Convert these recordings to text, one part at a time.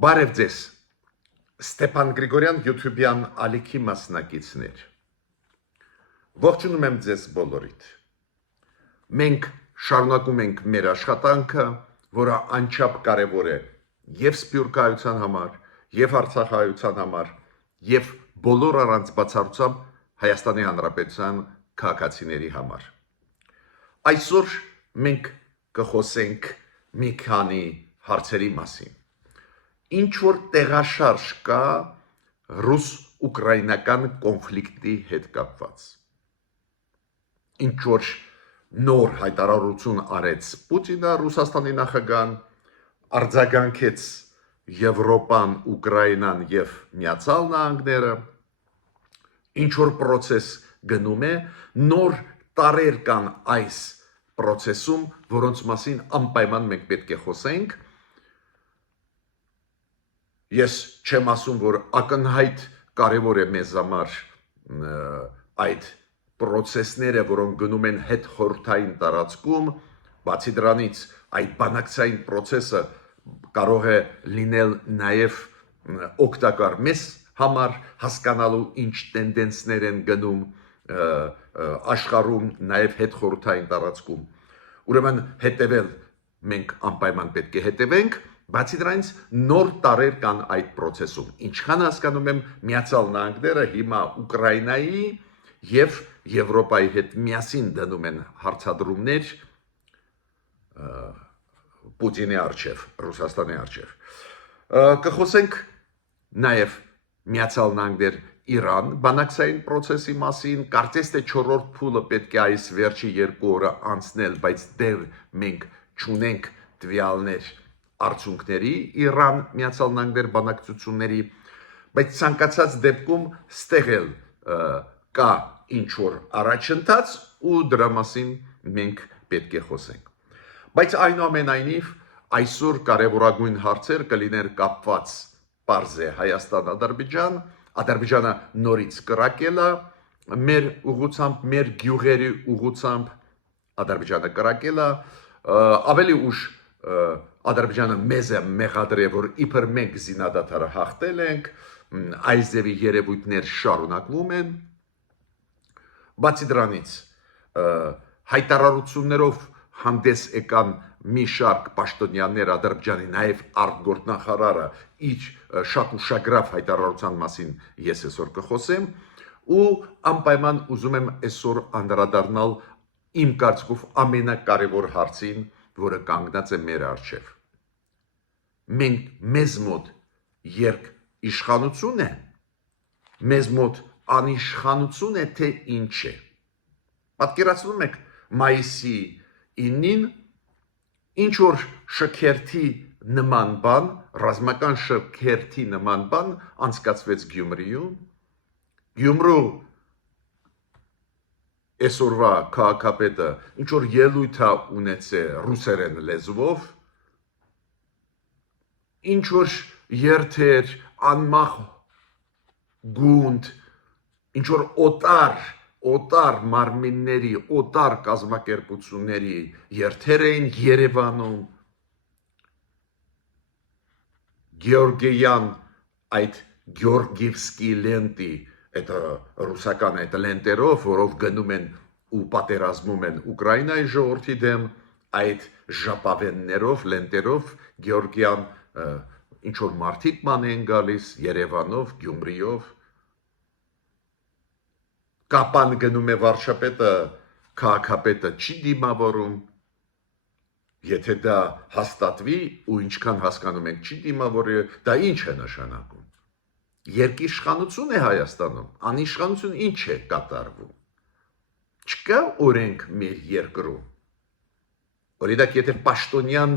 Բարև ձեզ, Ստեփան Գրիգորյան YouTube-յան ալիքի մասնակիցներ։ Ողջունում եմ ձեզ բոլորիդ։ Մենք շարունակում ենք մեր աշխատանքը, որը անչափ կարևոր է եւ սփյուռքահայության համար, եւ արցախահայության համար, եւ բոլոր առանց բացառությամբ Հայաստանի Հանրապետության քաղաքացիների համար։ Այսօր մենք կխոսենք մի քանի հարցերի մասին։ Ինչ որ տեղաշարժ կա ռուս-ուկրաինական կոնֆլիկտի հետ կապված։ Ինչ որ նոր հայտարարություն արեց Պուտինը, Ռուսաստանի նախագահան, արձագանքեց Եվրոպան, Ուկրաինան եւ Միացյալ Նահանգները, ինչ որ process գնում է, նոր տարեր կան այս process-ում, որոնց մասին անպայման մենք պետք է խոսենք։ Ես չեմ ասում, որ ակնհայտ կարևոր է մեզ համար այդ process-ները, որոնք գնում են հետ խորհրդային տարածքում, բացի դրանից այդ բանակցային process-ը կարող է լինել նաև օգտակար մեզ համար հասկանալու ինչ տենդենսներ են գնում աշխարհում, նաև հետ խորհրդային տարածքում։ Ուրեմն հետևել մենք անպայման պետք է հետևենք, բացի դրանից նոր տարեր կան այդ process-ում։ Ինչքան հասկանում եմ, Միացյալ Նահանգները հիմա Ուկրաինայի եւ Եվրոպայի հետ միասին դնում են հարցադրումներ Պուտինի առջև, Ռուսաստանի առջև։ Կխոսենք նաև Միացյալ Նահանգներ Իրան բանակցային process-ի մասին, կարծես թե 4-րդ փուլը պետք է այս վերջի 2 օրը անցնել, բայց դեռ մենք չունենք տվյալներ արդյունքների Իրան Միացյալ Նահանգներ բանակցությունների, բայց ցանկացած դեպքում ստեղ էլ կա ինչ որ առաջընթաց ու դրա մասին մենք պետք է խոսենք։ Բայց այնուամենայնիվ այսօր կարևորագույն հարցեր կլիներ կապված պարզ է Հայաստան-Ադրբեջան, Ադրբեջանը նորից կրակել է մեր ուղղությամբ, մեր գյուղերի ուղղությամբ, Ադրբեջանը կրակել է, ավելի ուշ Ադրբեջանը մեզ է մեղադրել, որ իբր մենք զինադադարը հաղթել ենք, այս ձևի երևույթներ շարունակվում են։ Բացի դրանից հայտարարություններով հանդես եկան մի շարք պաշտոնյաներ Ադրբեջանի, նաև արտգործնախարարը իր շատ ուշագրավ հայտարարության մասին ես այսօր կխոսեմ ու անպայման ուզում եմ այսօր անդրադառնալ իմ կարծիքով ամենակարևոր հարցին, որը կանգնած է մեր առջև։ Մեզ մոտ երկիշխանություն է, մեզ մոտ անիշխանություն է, թե ինչ է։ Պատկերացնում եք մայիսի 9-ին ինչ որ շքերթի նման բան, ռազմական շքերթի նման բան անցկացվեց Գյումրիում։ Գյումրու այսօրվա քաղաքապետը ինչ որ ելույթ է ունեցել ռուսերեն լեզվով, ինչ որ երթեր, անմախ գունդ, ինչ որ օտար մարմինների, օտար կազմակերպությունների երթեր էին Երևանում, Գեորգիյան այդ Գեորգիևսկի լենտի, это ռուսական այդ լենտերով, որով գնում են ու պատերազմում են Ուկրաինայի ժողովրդի դեմ, այդ ժապավեններով, լենտերով Գեորգիան ինչ որ մարդիկ ման են գալիս Երևանով, Գյումրիով, կապան գնում է վարչապետը, քաղաքապետը չի դիմավորում, եթե դա հաստատվի ու ինչքան հասկանում ենք չի դիմավորի, դա ինչ է նշանակում։ Երկիշխանություն է Հայաստանում, անիշխանություն ինչ է կատարվում։ Չկա օրենք մեր երկրում։ Օրինակ, եթե պաշտոնյան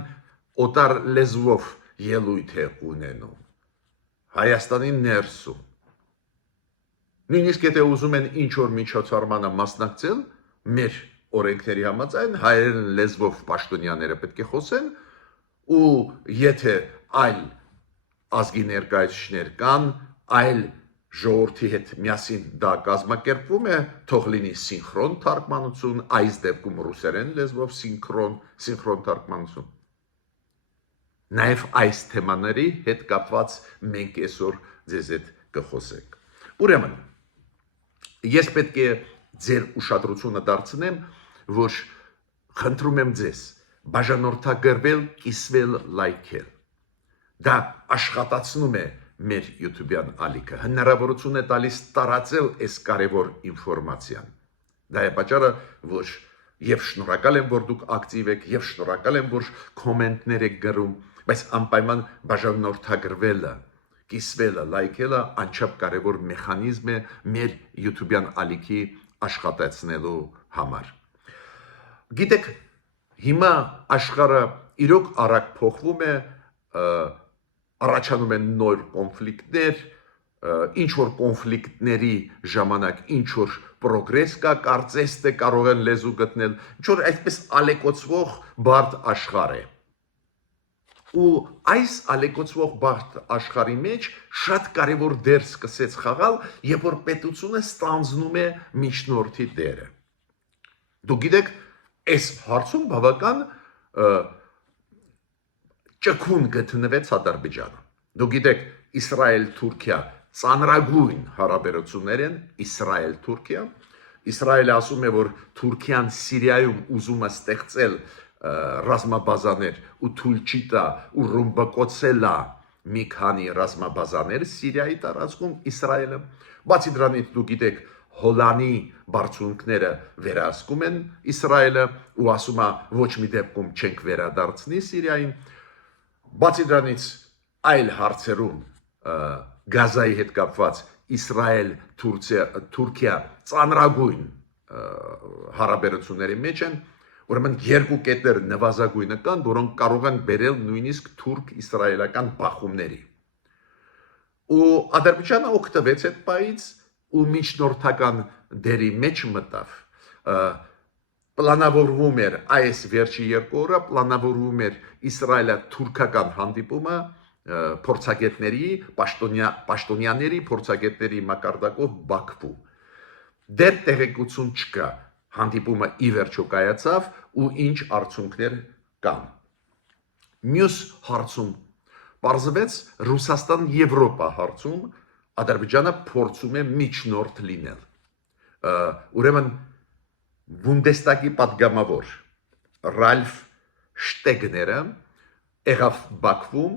օտար լեզվով ելույթ է ունենում Հայաստանի ներսում, նույնիսկ եթե ուզում են ինչ որ միջոցառմանը մասնակցել, մեր օրենքների համաձայն հայերեն լեզվով պաշտոնյաները պետք է խոսեն ու եթե այլ ազգի ներկայացուցիչներ կան, այլ ժողովրդի հետ միասին դա կազմակերպվում է, թող լինի սինխրոն թարգմանություն, այս դեպքում ռուսերեն լեզվով սինխրոն թարգմանություն։ Նաև այս թեմաների հետ կապված մենք այսօր ձեզ հետ կխոսենք։ Ուրեմն, ես պետք է ձեր ուշադրությունը դարձնեմ, որ խնդրում եմ ձեզ բաժանորդագրվել, կիսվել, լայքել։ Դա աշխատացնում է մեր YouTube-յան ալիքը, հնարավորություն է տալիս տարածել այս կարևոր ինֆորմացիան։ Դա է պատճառը, որ եւ շնորհակալ եմ, որ դուք ակտիվ եք, եւ շնորհակալ եմ, որ կոմենտներ եք գրում, բայց անպայման բաժանորդագրվելը, կիսվելը, լայքելը անչափ կարևոր մեխանիզմ է մեր YouTube-յան ալիքի աշխատացնելու համար։ Գիտեք, հիմա աշխարհը իրոք արագ փոխվում է, առաջանում են նոր կոնֆլիկտներ, ինչ որ կոնֆլիկտների ժամանակ ինչ որ պրոգրես կա, կարծես թե կարող են լեզու գտնել, ինչ որ այսպես ալեկոծվող բարդ աշխարհ է։ Ու այս ալեկոծվող բարդ աշխարհի մեջ շատ կարևոր դեր սկսեց խաղալ, երբ որ պետությունը ստանձնում է միջնորդի դերը։ Դու գիտեք, այս հարցում բավական ճկուն գտնվեց Ադրբեջանը։ Դու գիտեք, Իսրայել-Թուրքիա ծանրագույն հարաբերություններ են, Իսրայել-Թուրքիա։ Իսրայելը ասում է, որ Թուրքիան Սիրիայում ուզում է ստեղծել ռազմաբազաներ ու թույլ չի տա ու ռումբկոծել է մի քանի ռազմաբազաներ Սիրիայի տարածքում Իսրայելը։ Բացի դրանից դու գիտեք, Հոլանի բարձունքները վերահսկում են Իսրայելը ու ասում է ոչ մի դեպքում չենք վերադարձնի Սիրիային։ Բացի դրանից այլ հարցերում Գազայի հետ կապված Իսրայել-Թուրքիա ծանրագույն հարաբերությունների մեջ են, ուրեմն երկու կետեր նվազագույնը կան, որոնք կարող են բերել նույնիսկ թուրք-իսրայելական բախումների։ Ու Ադրբեջանը օգտվեց այդ պայից ու միջնորդական դերի մեջ մտավ։ Պլանավորվում էր այս վերջի 2 օրը, պլանավորվում էր իսրայելա-թուրքական հանդիպումը փորձագետների, պաշտոնյաների փորձագետների մակարդակով Բաքվում։ Դեռ տեղեկություն չկա, հանդիպումը ի վերջո կայացավ ու ինչ արդյունքներ կան։ Մյուս հարցում պարզվեց Ռուսաստան-Եվրոպա հարցում Ադրբեջանը փորձում է միջնորդ լինել։ Ուրեմն Բունդեստագի պատգամավոր Ռալֆ Շտեգները եղավ Բաքվում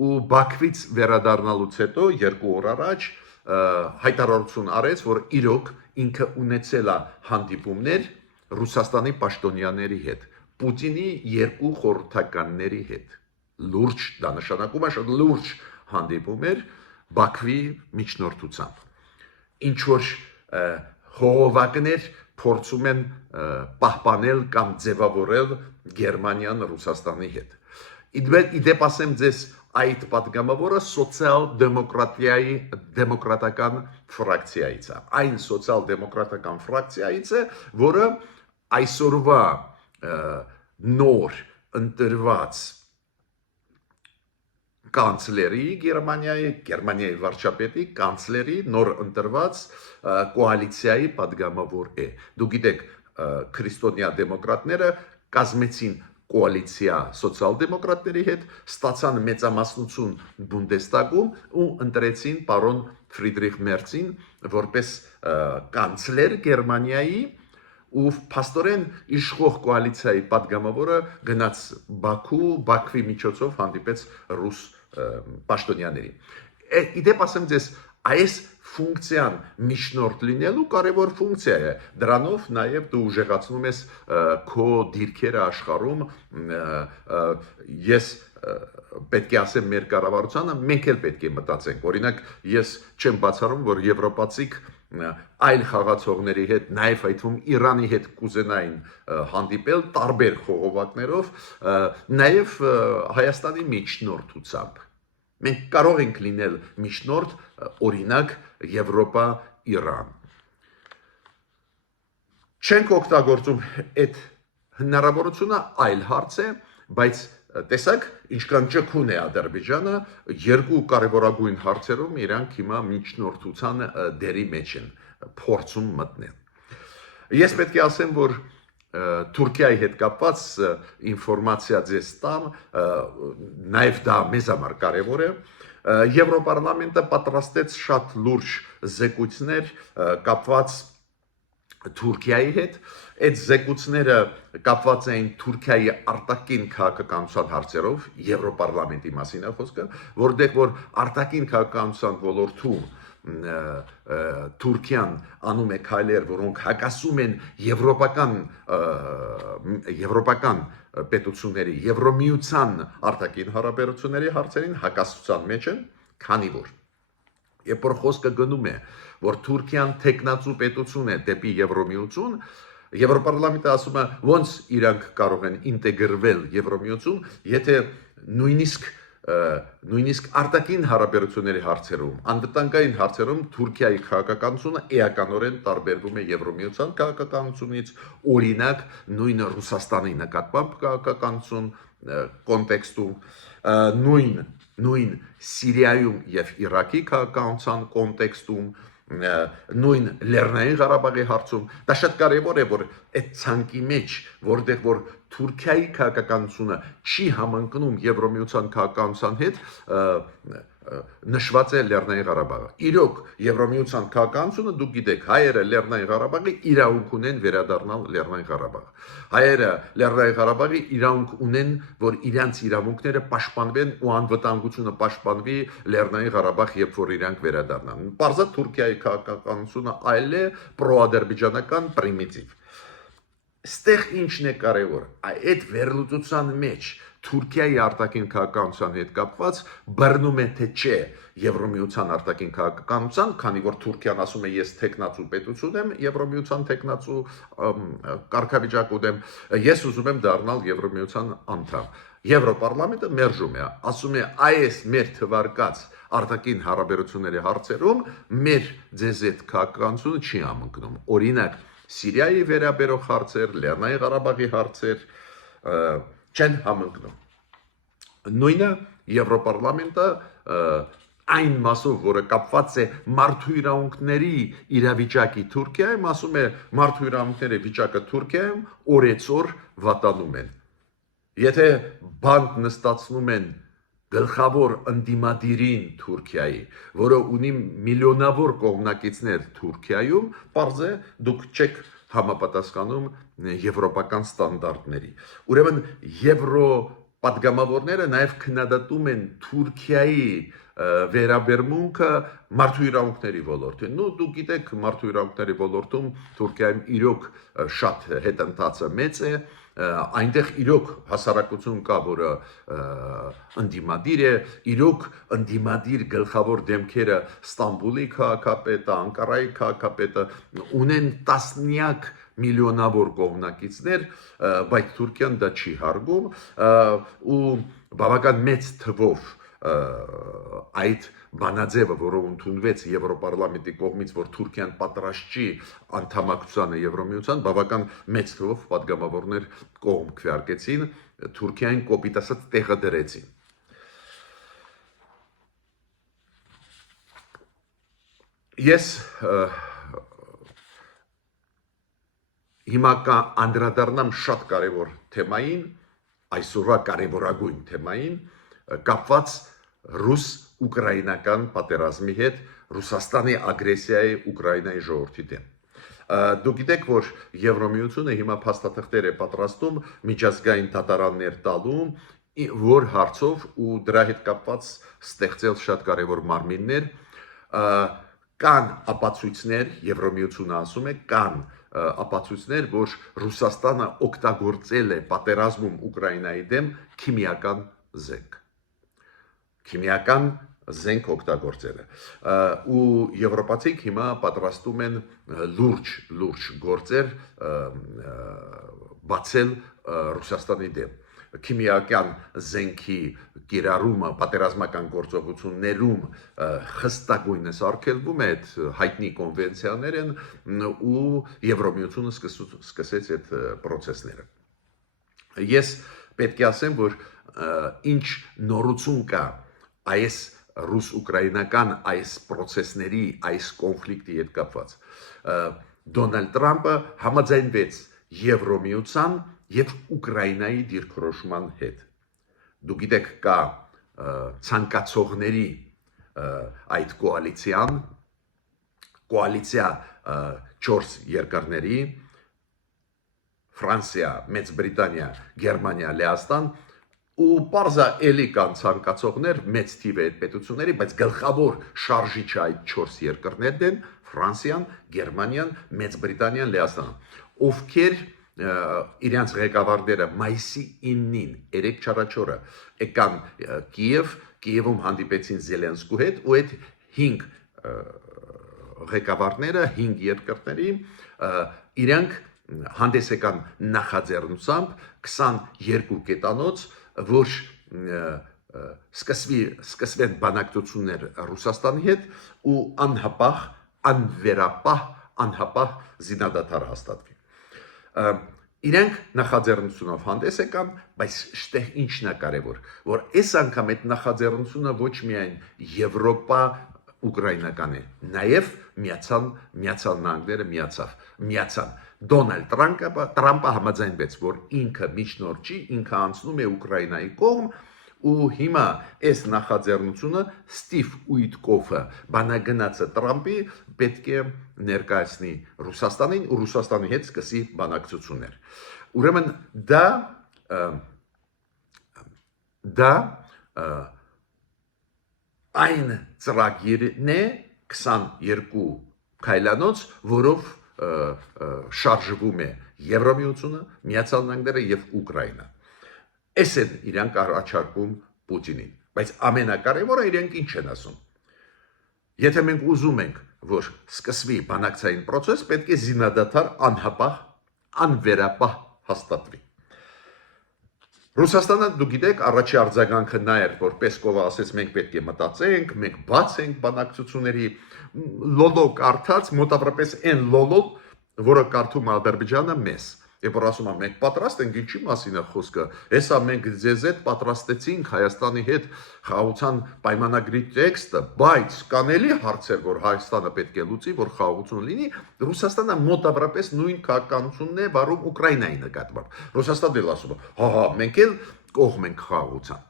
ու Բաքվից վերադառնալուց հետո 2 օր առաջ հայտարարություն արեց, որ իրոք ինքը ունեցել է հանդիպումներ Ռուսաստանի պաշտոնյաների հետ, Պուտինի 2 խորհրդականների հետ։ Լուրջ, դա նշանակում է շատ լուրջ հանդիպումներ Բաքվի միջնորդությամբ։ Ինչ որ խողովակներ փորձում են պահպանել կամ ձևավորել Գերմանիան Ռուսաստանի հետ։ Իդեպ ասեմ ձեզ, այդ պատգամավորը սոցիալ-դեմոկրատիայի դեմոկրատական ֆրակցիայից է։ Այն սոցիալ-դեմոկրատական ֆրակցիայից է, որը այսօրվա նոր ընտրված կանցլերի Գերմանիայի վարչապետի կանցլերի նոր ընտրված կոալիցիայի падգամավոր է։ Դու գիտեք, քրիստոնյա դեմոկրատները կազմեցին կոալիցիա սոցիալ-դեմոկրատների հետ, ստացան մեծամասնություն Բունդեստագում ու ընտրեցին պարոն Ֆրիդրիխ Մերցին որպես կանցլեր Գերմանիայի ու փաստորեն իշխող կոալիցիայի падգամավորը գնաց Բաքվի միջոցով հանդիպեց ռուս պաշտոնյաների։ Իդեպ ասեմ ձեզ, այս ֆունկցիան միջնորդ լինելու կարևոր ֆունկցիա է։ Դրանով նաև դու ուժեղացնում ես քո դիրքերը աշխարհում։ Ես պետք է ասեմ մեր կառավարությանը, մենք էլ պետք է մտածենք։ Օրինակ, ես չեմ բացառում, որ եվրոպացիք այլ խաղացողների հետ, նաև այդ թվում Իրանի հետ կուզենային հանդիպել տարբեր խողովակներով, նաև Հայաստանի միջնորդությամբ։ Մենք կարող ենք լինել միջնորդ, օրինակ Եվրոպա-Իրան։ Չենք օգտագործում այդ հնարավորությունը, այլ հարց է, բայց տեսակ, ինչքան ճկուն է Ադրբեջանը, 2 կարևորագույն հարցերում իրանք հիմա միջնորդության դերի մեջ են, փորձում մտնել։ Ես պետք է ասեմ, որ Թուրքիայի հետ կապված ինֆորմացիա ձեզ տամ, նաև դա մեզ համար կարևոր է։ Եվրոպարլամենտը պատրաստեց շատ լուրջ զեկույցներ կապված Թուրքիայի հետ, այդ զեկույցները կապված էին Թուրքիայի արտաքին քաղաքականության հարցերով, Եվրոպարլամենտի մասին է խոսքը, որտեղ որ արտաքին քաղաքականության ոլորտում Թուրքիան անում է քայլեր, որոնք հակասում են եվրոպական պետությունների, Եվրոմիության արտաքին հարաբերությունների հարցերին հակասության մեջ են, քանի որ երբ որ խոսքը գնում է, որ Թուրքիան տեխնացու պետություն է դեպի Եվրոմիություն, Եվրոպարլամենտը ասում է, ոնց իրանք կարող են ինտեգրվել Եվրոմիություն, եթե նույնիսկ արտաքին հարաբերությունների հարցերում, անվտանգային հարցերում Թուրքիայի քաղաքականությունը էականորեն տարբերվում է Եվրոմիության քաղաքականությունից, օրինակ նույն Ռուսաստանի նկատմամբ քաղաքականություն կոնտեքստում, նույն Սիրիայում եւ Իրաքի քաղաքականության կոնտեքստում, նույն Լեռնային Ղարաբաղի հարցում, դա շատ կարևոր է, որ այդ ցանկի մեջ, որտեղ որ Թուրքիայի քաղաքականությունը չի համընկնում Եվրոմիության քաղաքականության հետ, նշված է Լեռնային Ղարաբաղը։ Իրոք Եվրոմիության քաղաքականությունը դուք գիտեք, հայերը Լեռնային Ղարաբաղի իրավունք ունեն վերադառնալ Լեռնային Ղարաբաղ։ Հայերը Լեռնային Ղարաբաղի իրավունք ունեն, որ իրանց իրավունքները պաշտպանվեն ու անվտանգությունը պաշտպանվի Լեռնային Ղարաբաղ, երբ որ իրանք վերադառնան։ Պարզա Թուրքիայի քաղաքականությունը այլ է, պրոադրբեջանական պրիմիտիվ։ Ստեղ ինչն է կարևոր, այդ վերլուծության մեջ Թուրքիայի արտաքին քաղաքականության հետ կապված բռնում է թե չէ Եվրոմիության արտաքին քաղաքականության, քանի որ Թուրքիան ասում է ես տեխնացու պետություն եմ, Եվրոմիության տեխնացու կարգավիճակ ունեմ, ես ուզում եմ դառնալ Եվրոմիության անդամ։ Եվրոպարլամենտը մերժում է, ասում է այս մեր թվարկած արտաքին հարաբերությունների հարցերում մեր ձեզ այդ քաղաքականությունը չի համընկնում։ Օրինակ Սիրիայի վերաբերող հարցեր, Լեռնային Ղարաբաղի հարցեր չեն համընկնում։ Նույնը Եվրոպարլամենտը այն մասով, որը կապված է մարդու իրավունքների իրավիճակի Թուրքիայում, ասում է մարդու իրավունքների վիճակը Թուրքիայում օրեցօր վատանում են։ Եթե բանտ նստացնում են գլխավոր ընդդիմադիրին Թուրքիայի, որը ունի միլիոնավոր կողմնակիցներ Թուրքիայում, պարզ է դուք չեք համապատասխանում եվրոպական ստանդարտների։ Ուրեմն եվրոպատգամավորները նաև քննադատում են Թուրքիայի վերաբերմունքը մարդու իրավունքների ոլորտին։ Դուք գիտեք, մարդու իրավունքների ոլորտում Թուրքիայում իրոք շատ հետընթացը մեծ է, այնտեղ իրոք հասարակություն կա, որը ընդդիմադիր է, իրոք ընդդիմադիր գլխավոր դեմքերը Ստամբուլի քաղաքապետը, Անկարայի քաղաքապետը ունեն տասնյակ միլիոնավոր կողմնակիցներ, բայց Թուրքիան դա չի հարգում ու բավական մեծ թվով այդ բանաձևը, որը ընդունվեց Եվրոպարլամենտի կողմից, որ Թուրքիան պատրաստ չի անդամակցությանը Եվրոմիության, բավական մեծ թվով պատգամավորներ կողմ քվեարկեցին, Թուրքիային կոպիտ ասած տեղը դրեցին։ Ես հիմա անդրադառնամ շատ կարևոր թեմային, այսօրվա կարևորագույն թեմային, կապված ռուս-ուկրաինական պատերազմի հետ, Ռուսաստանի ագրեսիայի Ուկրաինայի ժողովրդի դեմ։ Դուք գիտեք, որ Եվրոմիությունը հիմա փաստաթղթեր է պատրաստում միջազգային դատարաններ տալու, որ հարցով ու դրա հետ կապված ստեղծել շատ կարևոր մարմիններ, կան ապացույցներ, Եվրոմիությունը ասում է, կան ապացույցներ, որ Ռուսաստանը օգտագործել է պատերազմում Ուկրաինայի դեմ քիմիական զենք։ Քիմիական զենք օգտագործել է։ Ու եվրոպացիք հիմա պատրաստում են լուրջ գործեր բացել Ռուսաստանի դեմ։ Քիմիական զենքի կիրառումը պատերազմական գործողություններում խստագույնս արգելվում է, այդ հայտնի կոնվենցիաներ են ու Եվրոմիությունը սկսեց այդ process-ները։ Ես պետք է ասեմ, որ ինչ նորություն կա այս ռուս-ուկրաինական այս process-ների, այս կոնֆլիկտի հետ կապված։ Դոնալդ Թրամփը համաձայնվեց Եվրոմիության եւ Ուկրաինայի դիրքորոշման հետ։ Դու գիտեք կա ցանկացողների այդ կոալիցիա 4 երկրների Ֆրանսիա, Մեծ Բրիտանիա, Գերմանիա, Լեհաստան ու պարզա էլի կան ցանկացողներ մեծ թիվի այդ պետությունների, բայց գլխավոր շարժիչը այդ 4 երկրներն են Ֆրանսիան, Գերմանիան, Մեծ Բրիտանիան, Լեհաստանը, ովքեր իրենց ղեկավարները մայիսի 9-ին 3-4-օրը եկան Կիևում հանդիպեցին Զելենսկու հետ ու այդ 5 ղեկավարները 5 երկրների իրենք հանդես եկան նախաձեռնությամբ 22 կետանոց, որ սկսվեն բանակցություններ Ռուսաստանի հետ ու անհապաղ զինադադար հաստատվի։ Իրենք նախաձեռնությունով հանդես եկան, բայց շտեղ ինչն է կարևոր, որ այս անգամ այդ նախաձեռնությունը ոչ միայն Եվրոպա Ուկրաինական է, նաև Միացյալ Նահանգները միացան։ Դոնալդ Տրամպը համաձայնվեց, որ ինքը միջնորդ չի, ինքը անցնում է Ուկրաինայի կողմ ու հիմա այս նախաձեռնությունը Ստիվ Ուիտկոֆը բանագնացը Տրամպի պետք է ներկայացնի Ռուսաստանին ու Ռուսաստանի հետ սկսի բանակցություններ։ Ուրեմն դա այն ծրագիրն է 22 քայլանոց, որով շարժվում է Եվրոմիությունը, Միացյալ Նահանգները եւ Ուկրաինա։ Այս են իրանք առաջարկում Պուտինին, բայց ամենակարևորը իրենք ինչ են ասում։ Եթե մենք ուզում ենք, որ սկսվի բանակցային process, պետք է զինադադար անվերապահ հաստատվի։ Ռուսաստանը, դու գիտեք, առաջի արձագանքը նա էր, որ Պեսկովը ասեց, մենք պետք է մտածենք, մենք բաց ենք բանակցությունների, լոլո կարդաց, մոտավորապես այն լոլո, որը կարդում Ադրբեջանը մեզ։ Երբ որ ասում եմ մենք պատրաստ ենք, ինչի մասին է խոսքը, հեսա մենք ձեզ հետ պատրաստեցինք Հայաստանի հետ խաղաղության պայմանագրի տեքստը, բայց կան էլի հարցեր, որ Հայաստանը պետք է լուծի, որ խաղաղություն լինի, Ռուսաստանը մոտավորապես նույն քաղաքականությունն է վարում Ուկրաինայի նկատմամբ։ Ռուսաստանն էլ ասում է, հա, մենք էլ կողմ ենք խաղաղության։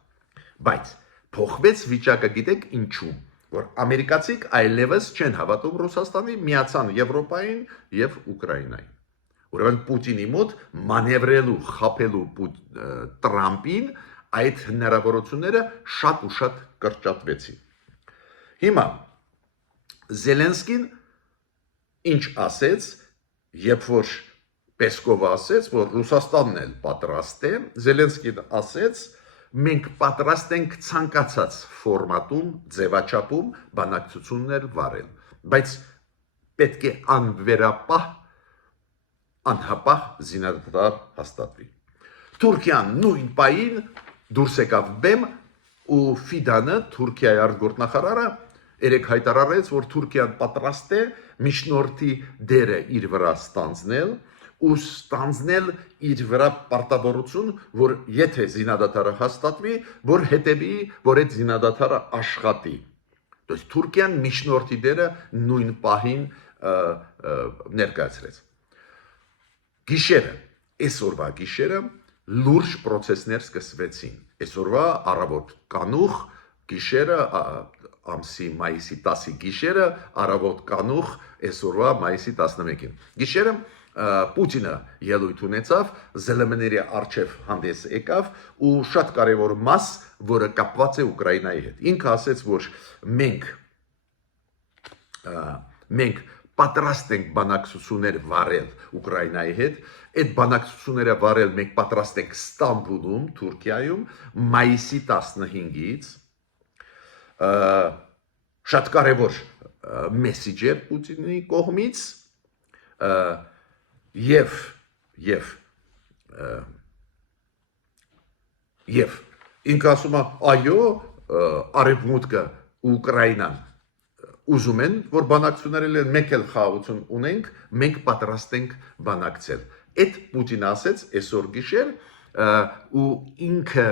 Բայց փոխվեց վիճակը, գիտեք ինչու, որ ամերիկացիք այլևս չեն հավատում Ռուսաստանի, միացան Եվրոպային եւ Ուկրաինային։ Ուրեմն Պուտինի մոտ մանևրելու, խաբելու Տրամպին այդ հնարավորությունները շատ ու շատ կրճատվեցին։ Հիմա Զելենսկին ինչ ասեց, երբ որ Պեսկովը ասեց, որ Ռուսաստանն էլ պատրաստ է, Զելենսկին ասեց, մենք պատրաստ ենք ցանկացած ֆորմատում, ձևաչափում բանակցություններ վարել, բայց պետք է անհապաղ զինադադար հաստատվի։ Թուրքիան նույն պահին դուրս եկավ բեմ ու Ֆիդանը, Թուրքիայի արտգործնախարարը, երեք հայտարարեց, որ Թուրքիան պատրաստ է միջնորդի դերը իր վրա ստանձնել ու ստանձնել իր վրա պարտավորություն, որ եթե զինադադարը հաստատվի, որ հետևի, որ այդ զինադադարը աշխատի։ Դες Թուրքիան միջնորդի դերը նույն պահին ներկայացրեց։ Գիշերը, այսօրվա գիշերը լուրջ process-ներ սկսվեցին։ Այսօրվա առավոտ կանուխ գիշերը ամսի մայիսի 10-ի գիշերը առավոտ կանուխ այսօրվա մայիսի 11-ին։ Գիշերը Պուտինը ելույթ ունեցավ, ԶԼՄ-ների արչև հանդես եկավ ու շատ կարևոր մաս, որը կապված է Ուկրաինայի հետ։ Ինքը ասեց, որ մենք պատրաստ ենք բանակցություններ վարել Ուկրաինայի հետ, այդ բանակցությունները վարել մենք պատրաստ ենք Ստամբուլում, Թուրքիայում, մայիսի 15-ից, շատ կարևոր մեսիջ էր Պուտինի կողմից, եւ ինքը ասում է, այո, Արևմուտքը ու Ուկրաինան ուզում են, որ բանակցություններ լինեն, մենք էլ խաղաղություն ունենք, մենք պատրաստ ենք բանակցել։ Այդ Պուտինը ասեց այսօր գիշեր ու ինքը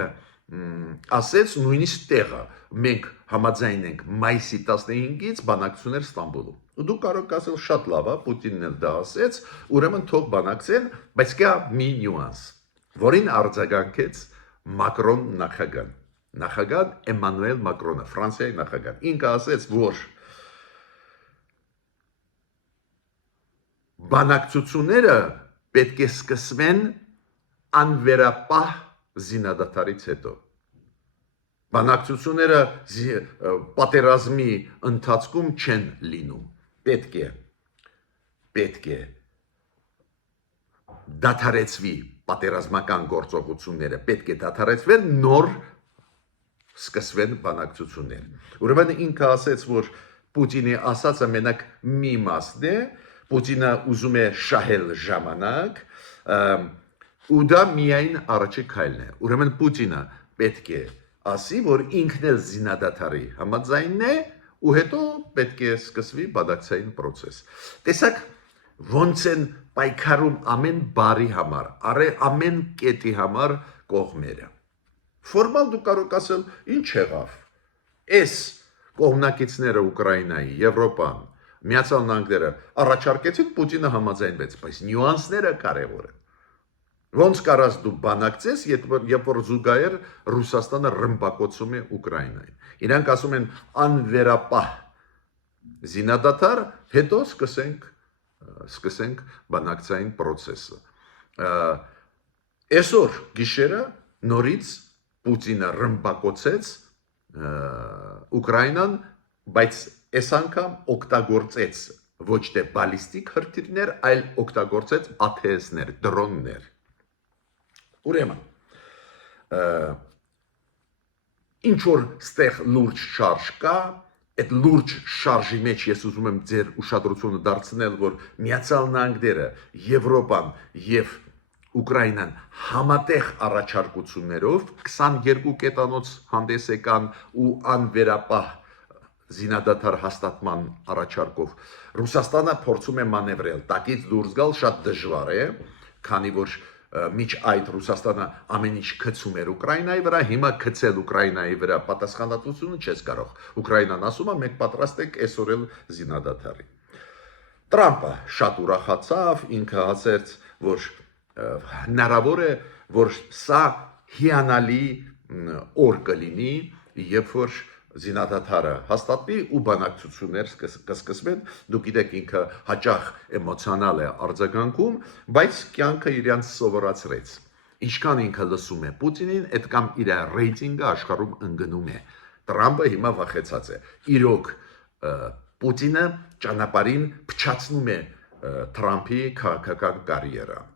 ասեց նույնիսկ տեղը մենք համաձայն ենք մայիսի 15-ից բանակցություններ Ստամբուլում։ ու դու կարող ասել շատ լավ է, Պուտինն էլ դա ասեց, ուրեմն թող բանակցեն, բայց կա մի նյուանս, որին արձագանքեց Մակրոն նախագահ Էմանուել Մակրոնը, Ֆրանսիայի նախագահ, ինքը ասեց, որ բանակցությունները պետք է սկսվեն անվերապահ զինադադարից հետո։ Բանակցությունները պատերազմի ընթացքում չեն լինում։ Պետք է դադարեցվի պատերազմական գործողությունները, պետք է դադարեցվեն, նոր սկսվեն բանակցություններ։ Ուրեմն ինքը ասեց, որ Պուտինի ասածը մենակ մի մասն է, Պուտինը ուզում է շահել ժամանակ, ու դա միայն առաջի քայլն է։ Ուրեմն Պուտինը պետք է ասի, որ ինքն էլ զինադադարի համաձայնն է, ու հետո պետք է սկսվի բանակցային process։ Տեսակ ոնց են պայքարում ամեն բարի համար, ամեն կետի համար կողմերը։ Ֆորմալ դու կարող ասել, ինչ եղավ։ Այս կողմնակիցները Ուկրաինայի, Եվրոպան, Միացյալ Նահանգները առաջարկեցին, Պուտինը համաձայնվեց, բայց նյուանսները կարևոր են։ Ոնց կարաս դու բանակցես, երբ որ զուգահեռ Ռուսաստանը ռմբակոծում է Ուկրաինային։ Իրանք ասում են անվերապահ զինադադար, հետո սկսենք բանակցային process-ը։ Այսօր գիշերը նորից Պուտինը ռմբակոծեց Ուկրաինան, բայց այս անգամ օգտագործեց ոչ թե բալիստիկ հրթիռներ, այլ օգտագործեց ATS-ներ, դրոններ։ Ուրեմն ինչ որ ստեղ լուրջ շարժ կա, այդ լուրջ շարժի մեջ ես ուզում եմ ձեր ուշադրությունը դարձնել, որ Միացյալ Նահանգները, Եվրոպան եւ Ուկրաինան համատեղ առաջարկություններով 22 կետանոց հանդես եկան ու անվերապահ զինադադար հաստատման առաջարկով Ռուսաստանը փորձում է մանևրել, տակից դուրս գալ շատ դժվար է, քանի որ միջ այդ Ռուսաստանը ամեն ինչ գցում էր Ուկրաինայի վրա, հիմա գցել Ուկրաինայի վրա պատասխանատվությունը չես կարող։ Ուկրաինան ասում է, մենք պատրաստ ենք այսօր էլ զինադադարի։ Տրամպը շատ ուրախացավ, ինքը ասեց, որ հնարավոր է, որ սա հիանալի օր կլինի, երբ որ զինադադարը հաստատվի ու բանակցություններ կսկսվեն, դուք գիտեք ինքը հաճախ էմոցիոնալ է արձագանքում, բայց կյանքը իրանց սովորացրեց։ Ինչքան ինքը լսում է Պուտինին, այդքան իր ռեյտինգը աշխարհում ընկնում է։ Տրամպը հիմա վախեցած է։ Իրոք Պուտինը ճանապարհին փչացնում է Տրամփի քաղաքական կարիերան։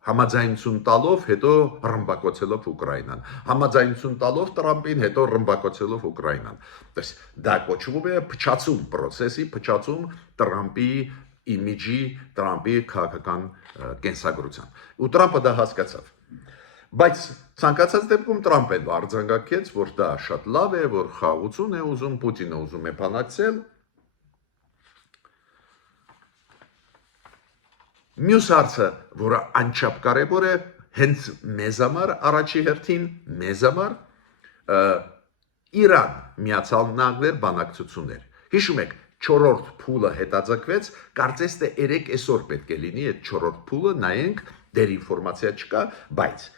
Համաձայնություն տալով, հետո ռմբակոծելով Ուկրաինան, համաձայնություն տալով Տրամփին, հետո ռմբակոծելով Ուկրաինան։ Դες դա կոչվում է փչացում process-ի, փչացում Տրամփի իմիջի, Տրամփի քաղաքական կենսագրության։ Ու Տրամփը դա հասկացավ։ Բայց ցանկացած դեպքում Տրամփը արձագանքեց, որ դա շատ լավ է, որ խաղաղություն է ուզում, Պուտինը ուզում է բանակցել։ Մյուս հարցը, որը անչափ կարևոր է, հենց մեզ համար առաջի հերթին, մեզ համար Իրան Միացյալ Նահանգներ բանակցություններ։ Հիշում եք, 4-րդ փուլը հետաձգվեց, կարծես թե 3 այսօր պետք է լինի այդ 4-րդ փուլը, նայենք, դեր ինֆորմացիա չկա, բայց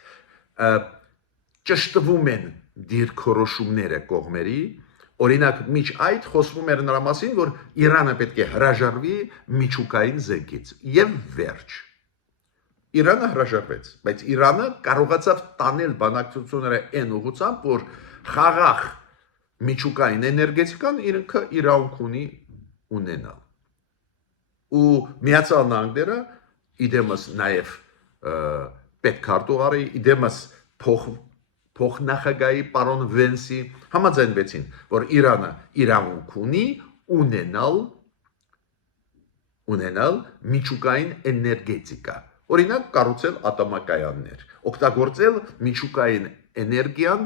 ճշտվում են դիրքորոշումները կողմերի, օրինակ միջ այդ խոսվում էր նրա մասին, որ Իրանը պետք է հրաժարվի միջուկային զենքից եւ վերջ։ Իրանը հրաժարվեց, բայց Իրանը կարողացավ տանել բանակցությունները այն ուղղությամբ, որ խաղաղ միջուկային էներգետիկան ինքը իրավունք ունի ունենալ։ Ու Միացյալ Նահանգները իդեմս նաև պետքարտուղարի, իդեմս փոխնախագահի պարոն Վենսի համաձայնվեցին, որ Իրանը իրավունք ունի ունենալ միջուկային էներգետիկա, օրինակ կառուցել ատոմակայաններ, օգտագործել միջուկային էներգիան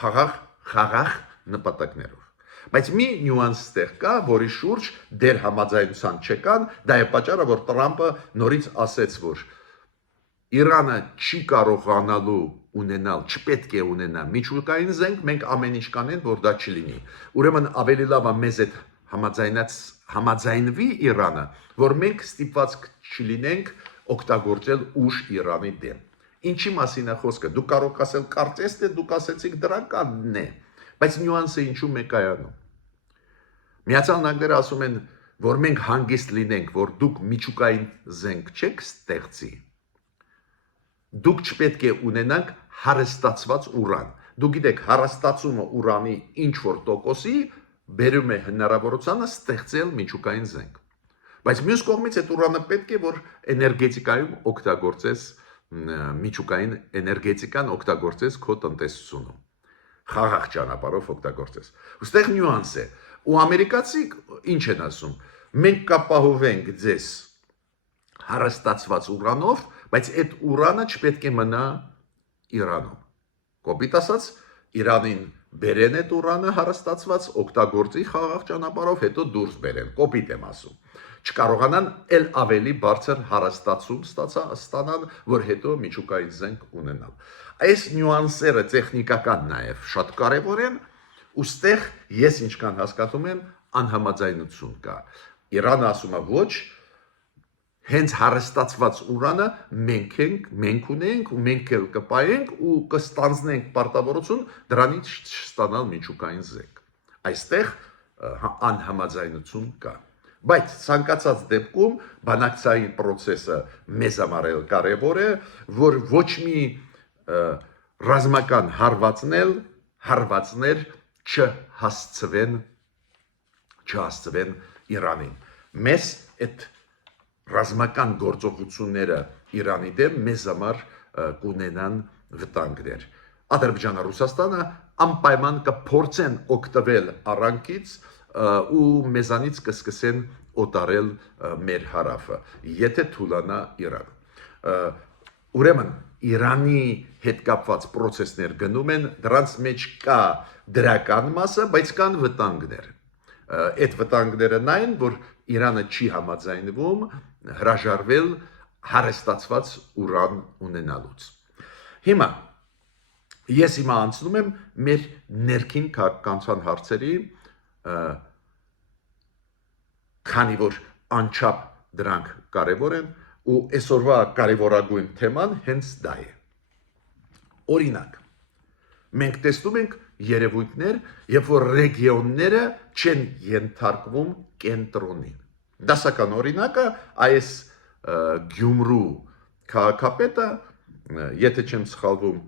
խաղաղ նպատակներով։ Բայց մի նյուանս ստեղ կա, որի շուրջ դեր համաձայնության չկան, դա է պատճառը, որ Տրամպը նորից ասեց, որ Իրանը չի կարողանալու ունենալ, չպետք է ունենա միջուկային զենք, մենք ամեն ինչ կանենք, որ դա չլինի։ Ուրեմն ավելի լավ է մեզ այդ համաձայնվի Իրանը, որ մենք ստիպված չլինենք օգտագործել ուժ Իրանի դեմ։ Ինչի մասին է խոսքը։ Դու կարող ասել կարծես թե դուք ասեցիք դրականն է, բայց նյուանսը ինչու մեկայանում։ Միացյալ Նահանգները ասում են, որ մենք հանգիստ լինենք, որ դուք միջուկային զենք չեք ստեղծի։ Դուք չպետք է ունենանք հարստացված ուրան։ Դուք գիտեք, հարստացումը ուրանի ինչ որ տոկոսի բերում է հնարավորությունը ստեղծել միջուկային զենք։ Բայց մյուս կողմից այդ ուրանը պետք է որ էներգետիկայում օգտագործես միջուկային էներգետիկան օգտագործես քո տնտեսությունում։ Խաղաղ ճանապարհով օգտագործես։ Ոստեղ նյուանս է։ Ու ամերիկացիք ինչ են ասում։ Մենք կապահովենք ձեզ հարստացված ուրանով, բայց այդ ուրանը չպետք է մնա Իրանում։ Կոպիտ ասած, Իրանին բերեն այդ ուրանը հարստացված, օգտագործի խաղաղ ճանապարհով, հետո դուրս բերեն։ Կոպիտ եմ ասում։ Չկարողանան էլ ավելի բարձր հարստացում ստանալ, որ հետո միջուկային զենք ունենալ։ Այս նյուանսերը տեխնիկական նաև շատ կարևոր են, ուստեղ ես ինչքան հասկանում եմ, անհամաձայնություն կա։ Իրանը ասում է ոչ, հենց հարստացված ուրանը մենք ունենք ու մենք էլ կպայենք ու կստանձնենք պարտավորություն դրանից չստանալ միջուկային զենք։ Այստեղ անհամաձայնություն կա։ Բայց ցանկացած դեպքում բանակցային process-ը մեզ համար էլ կարևոր է, որ ոչ մի ռազմական հարվածներ չհասցվեն Իրանին։ Մեզ այդ ռազմական գործողությունները Իրանի դեմ մեզ համար կունենան վտանգներ։ Ադրբեջանը, Ռուսաստանը անպայման կփորձեն օգտվել առանկից ու մեզանից կսկսեն օտարել մեր հարավը, եթե թուլանա Իրան։ Ուրեմն Իրանի հետ կապված process-ներ գնում են, դրանց մեջ կա դրական մասը, բայց կան վտանգներ։ Այդ վտանգները նայն, որ Իրանը չի համաձայնվում հրաժարվել հարստացված ուրան ունենալուց։ Հիմա ես անցնում եմ մեր ներքին քաղաքական հարցերի, քանի որ անչափ դրանք կարևոր են ու այսօրվա կարևորագույն թեման հենց դա է։ Օրինակ, մենք տեսնում ենք երևույթներ, երբ որ ռեգիոնները չեն ենթարկվում կենտրոնին։ Դասական օրինակը այս Գյումրու քաղաքապետը, եթե չեմ սխալվում,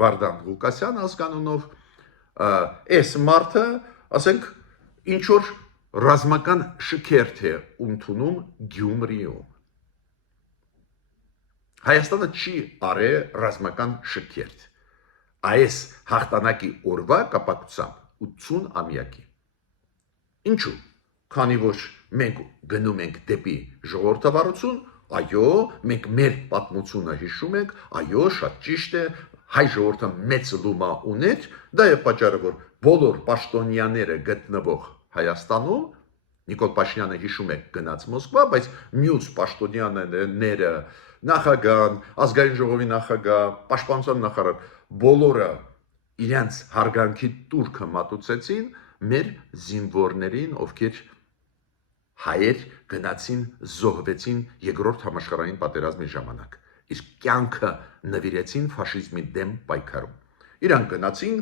Վարդան Ղուկասյան ազգանունով, այս մարդը, ասենք, ինչ որ ռազմական շքերթ է ընդունում Գյումրիում։ Հայաստանը չի արել ռազմական շքերթ։ Այս հաղթանակի օրվա կապակցությամբ 80-ամյակի։ Ինչու՞։ Քանի որ մենք գնում ենք դեպի ժողովրդավարություն, այո, մենք մեր պատմությունը հիշում ենք, այո, շատ ճիշտ է, հայ ժողովուրդը մեծ լումա ուներ, դա է պատճառը, որ բոլոր պաշտոնյաները գտնվող Հայաստանում, Նիկոլ Փաշինյանը հիշում է գնաց Մոսկվա, բայց մյուս պաշտոնյաները, նախագահան, ազգային ժողովի նախագահ, պաշտպանության նախարար, բոլորը իրենց հարգանքի տուրքը մատուցեցին մեր զինվորներին, ովքեր հայեր գնացին զոհվեցին երկրորդ համաշխարհային պատերազմի ժամանակ, իսկ կյանքը նվիրեցին ֆաշիզմի դեմ պայքարում։ Իրանք գնացին,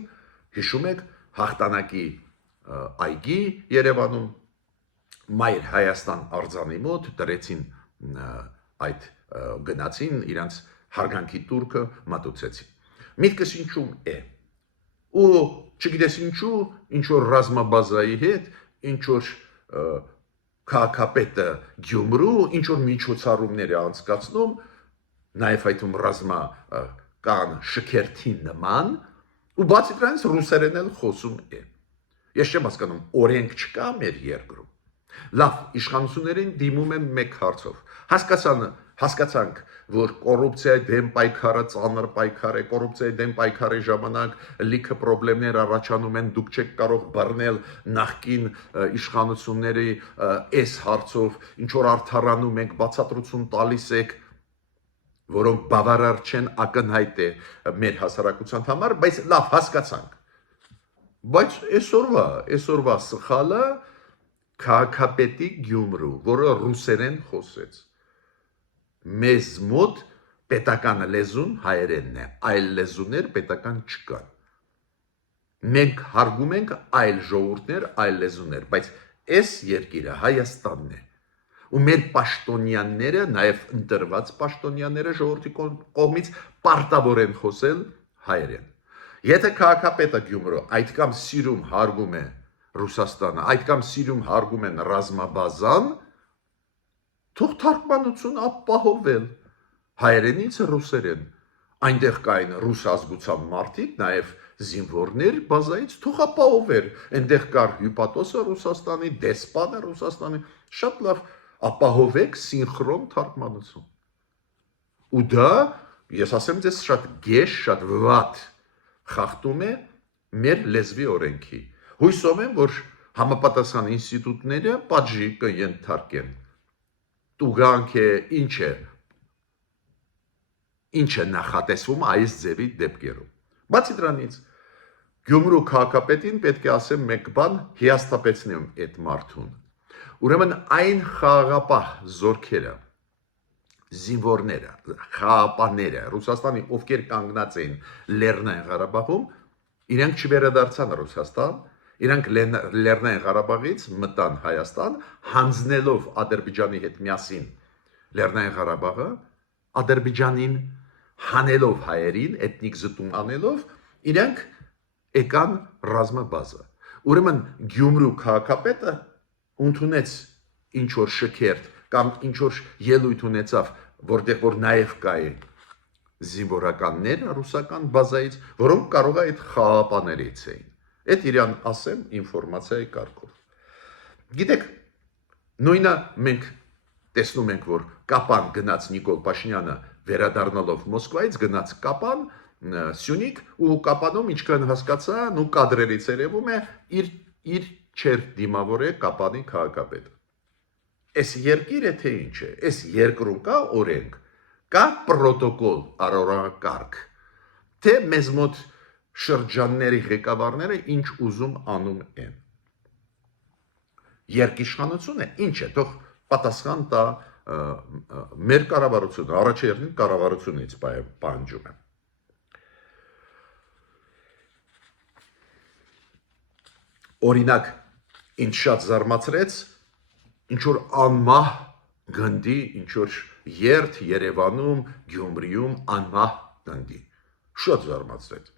հիշում եք, հաղթանակի այգի Երևանում, Մայր Հայաստան արձանի մոտ դրեցին այդ գնացին իրանց հարգանքի տուրքը մատուցեցին։ Միտքս ինչու է։ Ու չգիտես ինչու, ինչ որ ռազմաբազայի հետ, ինչ որ քաղաքապետը Գյումրու, ինչ որ միջոցառումներ է անցկացնում, նաև այդում ռազմական շքերթի նման, ու բացի դրանից ռուսերեն էլ խոսում է։ Ես չեմ հասկանում, օրենք չկա մեր երկրում։ Լավ, իշխանություններին դիմում եմ մեկ հարցով։ Հասկացանք, որ կոռուպցիայի դեմ պայքարը ծանր պայքար է, կոռուպցիայի դեմ պայքարի ժամանակ լիքը խնդիրներ առաջանում են, դուք չեք կարող բռնել նախկին իշխանությունների այս հարցով, ինչ որ արդարանում եք, բացատրություն տալիս եք, որոնք բավարար չեն, ակնհայտ է մեր հասարակության համար, բայց լավ, հասկացանք։ Բայց այսօրվա սխալը քաղաքապետի Գյումրու, որը ռուսերեն խոսեց։ Մեզ մոտ պետական լեզուն հայերենն է, այլ լեզուներ պետական չկան։ Մենք հարգում ենք այլ ժողովուրդներ, այլ լեզուներ, բայց այս երկիրը Հայաստանն է։ Ու մեր պաշտոնյաները, նաև ընտրված պաշտոնյաները ժողովրդի կողմից պարտավոր են խոսել հայերեն։ Եթե քաղաքապետը Գյումրու այդքան սիրում հարգում է Ռուսաստանը, այդքան սիրում հարգում են ռազմաբազան, թող թարգմանություն ապահովել հայերենից ռուսերեն։ Այնտեղ կային ռուս ազգության մարդիկ, նաև զինվորներ բազայից, թող ապահովեր։ Այնտեղ կար հյուպատոսը Ռուսաստանի, դեսպանը Ռուսաստանի, շատ լավ ապահովեք սինխրոն թարգմանություն։ Ու դա, ես ասեմ ձեզ, շատ գեշ, շատ վատ խախտում է մեր լեզվի օրենքի։ Հույսով եմ, որ համապատասխան ինստիտուտները պատժի կընթարկեն։ Տուգանք է, ինչ է նախատեսվում այս ձևի դեպքերում։ Բացի դրանից, Գյումրու քաղաքապետին պետք է ասեմ մեկ բան, հիասթափեցնեմ այդ մարդուն։ Ուրեմն այն խաղաղապահ զորքերը, զինվորները, խաղապահները Ռուսաստանի, ովքեր կանգնած էին Լեռնային Ղարաբաղում, իրենք չվերադարձան Ռուսաստան, իրենք Լեռնային Ղարաբաղից մտան Հայաստան, հանձնելով Ադրբեջանի հետ միասին Լեռնային Ղարաբաղը, Ադրբեջանին հանելով հայերին, էթնիկ զտում անելով, իրենք եկան ռազմաբազա։ Ուրեմն Գյումրու քաղաքապետը ընդունեց ինչ որ շքերթ կամ ինչ որ ելույթ ունեցավ, որտեղ որ նաև կային զինվորականներ ռուսական բազայից, որոնք կարող է այդ խաղապաներից էին։ Այդ իրան ասեմ ինֆորմացիայի կարգով։ Գիտեք, նույնը մենք տեսնում ենք, որ Կապան գնաց Նիկոլ Փաշինյանը վերադառնալով Մոսկվայից գնաց Կապան, Սյունիք ու Կապանում ինչքան հասկացա, ու կադրերից երևում է իր չեր դիմավոր է Կապանի քաղաքապետը։ Այս երկիրը թե ինչ է, այս երկրում կա օրենք, կա պրոտոկոլ, արարողակարգ, թե մեզ մոտ շրջանների ղեկավարները ինչ ուզում անում են։ Երկիշխանությունը ինչ է, թող պատասխան տա մեր կառավարությունը, առաջերտին կառավարությունից պահանջում եմ։ Օրինակ, ինչ շատ զարմացրեց, ինչ որ անմահ գնդի, ինչ որ երթ Երևանում, Գյումրիում անմահ գնդի։ Շատ զարմացրեց։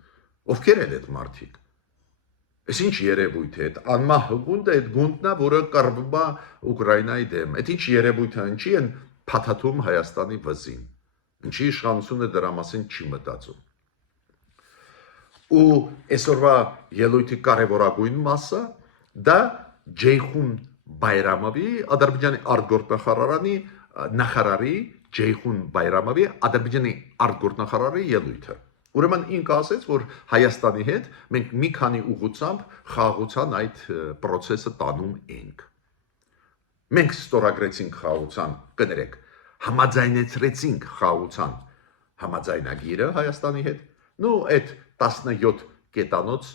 Ովքեր են այդ մարդիկ։ Այս ինչ երևույթ է, այդ անմահ գունդը, այդ գունդն է, որը կռվում է Ուկրաինայի դեմ։ Այդ ինչ երևույթ է, ինչի են փաթաթում Հայաստանի վզին։ Ինչի իշխանությունը դրա մասին չի մտածում։ Ու այսօրվա ելույթի կարևորագույն մասը դա Ջեյխուն Բայրամովի, Ադրբեջանի արտգործնախարարանի նախարարի Ջեյխուն Բայրամովի, Ադրբեջանի արտգործնախարարի ելույթը։ Ուրեմն ինքը ասեց, որ Հայաստանի հետ մենք մի քանի ուղղությամբ խաղաղության այդ process-ը տանում ենք։ Մենք ստորագրեցինք խաղաղության, կներեք, համաձայնեցրեցինք խաղաղության համաձայնագիրը Հայաստանի հետ, նու այդ 17 կետանոց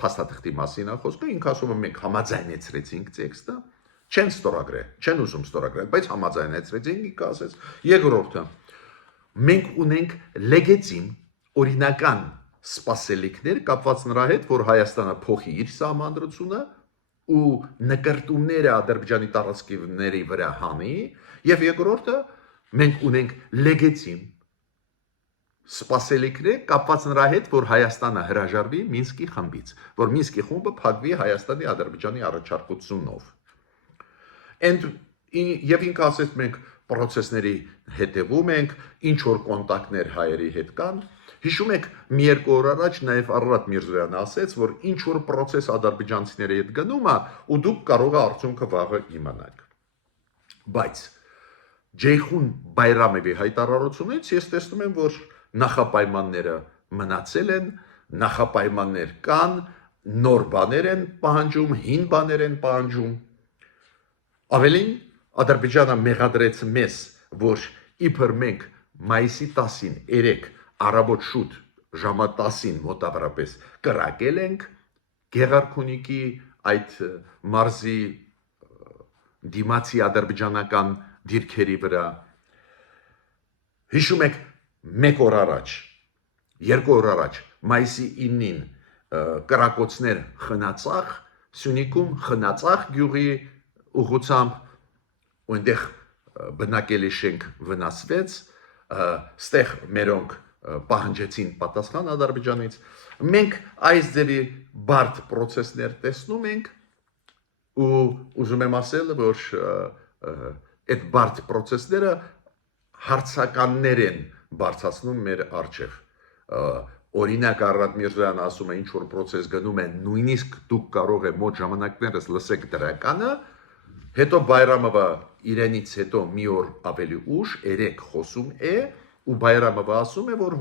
փաստաթղթի մասին է խոսքը, ինքը ասում է մենք համաձայնեցրեցինք տեքստը, չեն ստորագրել, չեն ուզում ստորագրել, բայց համաձայնեցրեցինք, ինքը ասեց։ Երկրորդը, մենք ունենք լեգիտիմ օրինական սպասելիքներ կապված նրա հետ, որ Հայաստանը փոխի իր սահմանադրությունը ու նկարտումները Ադրբեջանի տարածքների վրա հանի, եւ երկրորդը մենք ունենք լեգիտիմ սպասելիքներ կապված նրա հետ, որ Հայաստանը հրաժարվի Մինսկի խմբից, որ Մինսկի խումբը փակվի Հայաստանի Ադրբեջանի առաջարկությունով։ Եվ ինքը ասեց մենք process-ների հետևում ենք, ինչ որ կոնտակտներ հայերի հետ կան։ Հիշում եք, մի երկու օր առաջ նաև Արարատ Միրզոյանը ասեց, որ ինչ որ process ադրբեջանցիների հետ գնում է, ու դուք կարող է արդյունքը վաղը իմանաք։ Բայց Ջեյխուն Բայրամովի հայտարարությունից ես տեսնում եմ, որ նախապայմանները մնացել են, նախապայմաններ կան, նոր բաներ են պահանջում, հին բաներ են պահանջում։ Ավելին, Ադրբեջանը մեղադրեց մեզ, որ իբր մենք մայիսի 10-ին 3 առավոտ շուտ ժամը 10-ին մոտավորապես կրակել ենք Գեղարքունիքի այդ մարզի դիմացի ադրբեջանական դիրքերի վրա։ Հիշում եք 1 օր առաջ, 2 օր առաջ, մայիսի 9-ին կրակոցներ խնացախ, Սյունիքում խնացախ գյուղի ուղղությամբ ու այնտեղ բնակելի շենք վնասվեց, ստեղ մերոնք պահանջեցին պատասխան Ադրբեջանից։ Մենք այս ձևի բարդ process-ներ տեսնում ենք ու ուզում եմ ասել, որ այդ բարդ process-ները հարցականներ են բարձրացնում մեր առջև։ Օրինակ Արարատ Միրզոյանը ասում է ինչ որ process գնում է, նույնիսկ դուք կարող եք մոտ ժամանակներս լսեք դրականը, հետո Բայրամովը իրենից հետո մի օր ավելի ուշ 3 խոսում է ու Բայրամովը ասում է, որ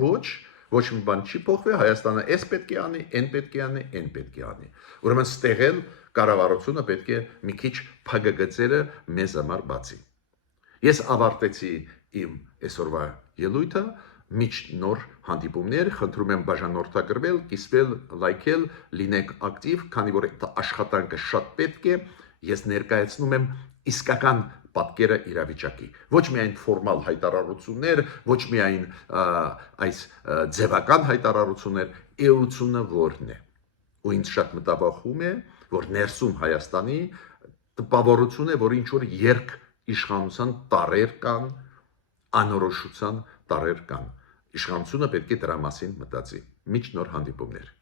ոչ մի բան չի փոխվի, Հայաստանը էս պետք է անի, այն պետք է անի, այն պետք է անի։ Ուրեմն ստեղել կառավարությունը պետք է մի քիչ փակագծերը մեզ համար բացի։ Ես ավարտեցի իմ այսօրվա ելույթը, միջ նոր հանդիպումներ, խնդրում եմ բաժանորդագրվել, կիսվել, լայքել, լինեք ակտիվ, քանի որ այդ աշխատանքը շատ պետք է, ես ներկայացնում եմ իսկական պատկերը իրավիճակի։ Ոչ միայն ֆորմալ հայտարարություններ, ոչ միայն այս ձևական հայտարարություններ, էությունը որն է։ Ու ինձ շատ մտավախում է, որ ներսում Հայաստանի տպավորություն է, որ ինչ որ երկ իշխանության տարեր կան, անորոշության տարեր կան։ Իշխանությունը պետք է դրա մասին մտածի։ Միջ նոր հանդիպումներ։